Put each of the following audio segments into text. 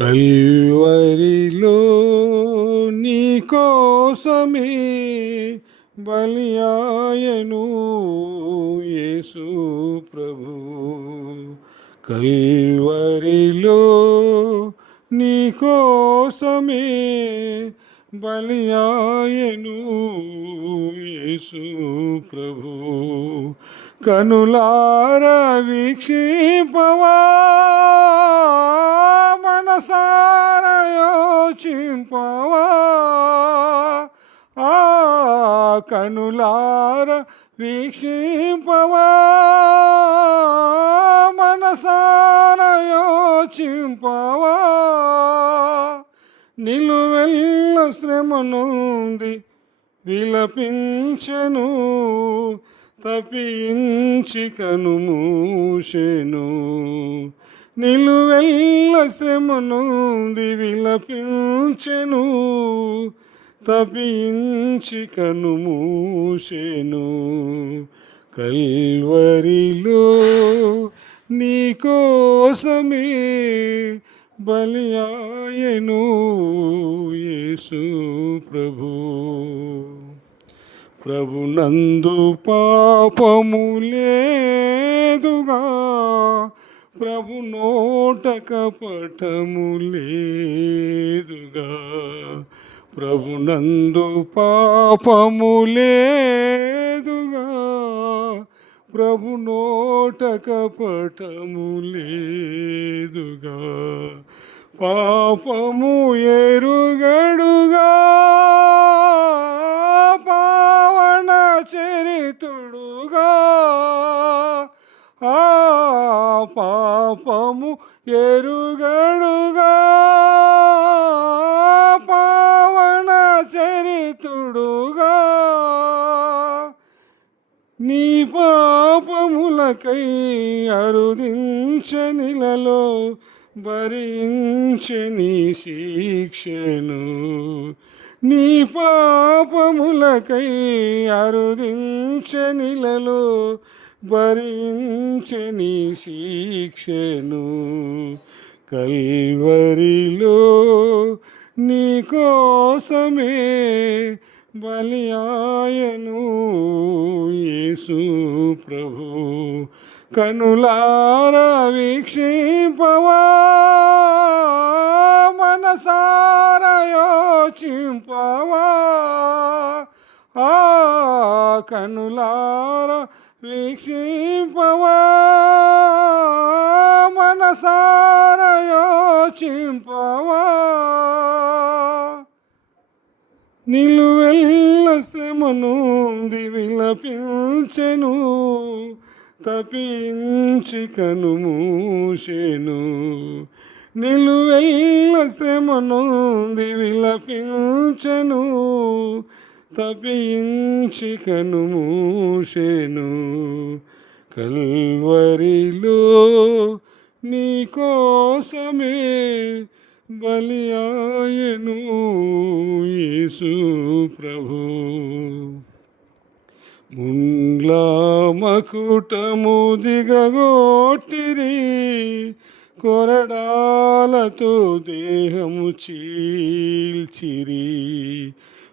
కల్వరిలో నీ కోసమే బలియాయను యేసు ప్రభు. కల్వరిలో నీ కోసమే బలియాయను యేసు ప్రభు. కనులార వీక్షిపవా మనసారయోచింపవా ఆ కనులార వీక్షింపవా. మనసారయోచింపవా. నిలువెల్ల శ్రమనుంది విలపించెను తప్పించి కను నిలువెల్ల శ్రమ నుండి విలపించెను తప్పించి కను కల్వరిలో నీ కోసమే బలియాయను యేసు ప్రభు. ప్రభునందు పాపము లేదుగా ప్రభు నోటక కపటము లేదుగా. ప్రభునందు పాపము లేదుగా. ప్రభు నోటక కపటము లేదుగా. పాపము ఎరుగడుగా. పావన చరితుడుగా. ఆ పాపము ఎరుగడుగా పావన చరితుడుగా. నీ పాపములకై అరుదించనిలలో భరించని శిక్షను. నీ పాపములకై అరుదించనిలలో భరించని శిక్షను కల్వరిలో నీ కోసమే బలియాయను యేసు ప్రభు. కనులారా వీక్షింపవా మనసార యోచింపవా. ఆ కనులార వీక్షింపవా మనసారయోచింపవా. నిలువెల్ల శ్రమను విలపించెను తపించి కను మూసెను. నిలువెల్ల శ్రమను విలపించెను తపించి కనుమూసెను కల్వరిలో నీ కోసమే బలియాయను యేసు ప్రభు. ముండ్లా మకుటము దిగగొట్టిరి కొరడాలతో దేహము చీల్చిరి.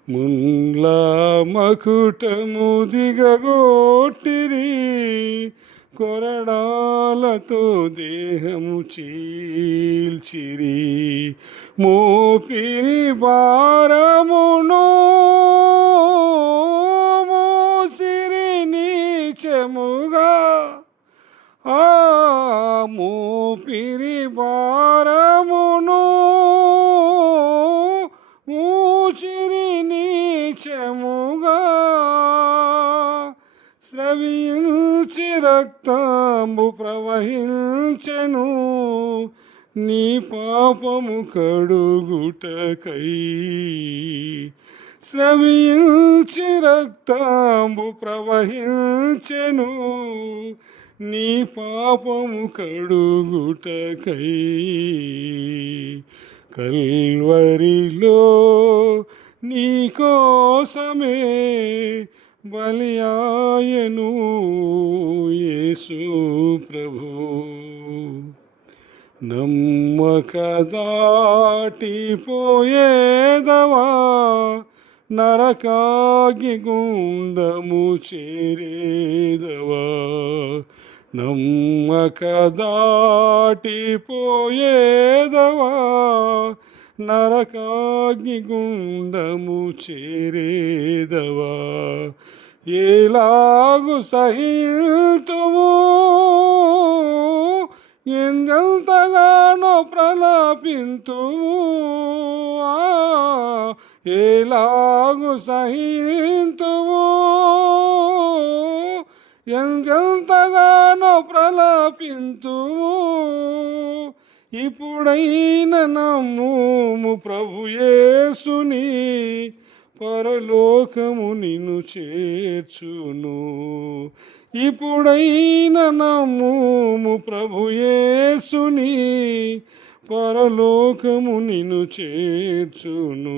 ముండ్లా మకుటము దిగగొట్టిరి కొరడాలతో దేహము చీల్చిరి. మోపిరి భారమును మోసిరి నీచముగా. ఆ మోపిరి భారమును రక్తాంబు ప్రవహించెను నీ పాపము కడుగుటకై. శ్రమించి రక్తాంబు ప్రవహించెను నీ పాపము కడుగుటకై. కల్వరిలో నీ కోసమే బలియాయను యేసు ప్రభు. నమ్మక దాటిపోయేదవా నరకాగి గుండము చేరేదవా? నమ్మక దాటిపోయేదవా నరకాగ్నిగుండము చేరేదవా? ఏలాగు సహితువు? ఎంతగానో ప్రలాపింతువు? ఏలాగు సహితువు? ఎంతగానో ప్రలాపింతువు? ఇప్పుడైన నమ్ము ప్రభుయేసుని పరలోకము నిన్ను చేర్చును. ఇప్పుడైన నమ్ము ప్రభుయేసుని పరలోకము నిన్ను చేర్చును.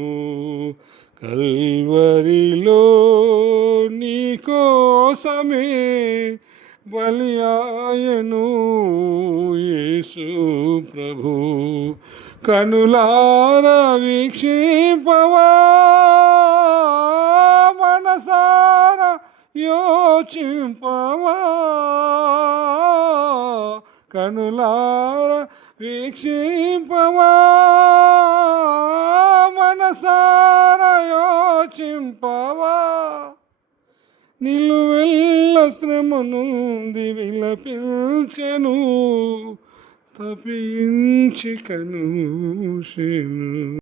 కల్వరిలో నీ కోసమే బలియాయను యేసు ప్రభు. కనులార వీక్షిపవా? మనసార యోచింపవా? కనులార వీక్షింపవా? మనసార యోచింపవా? నిలువెల్ల శ్రమ నుండి విలపించెను తపించికను కనుషను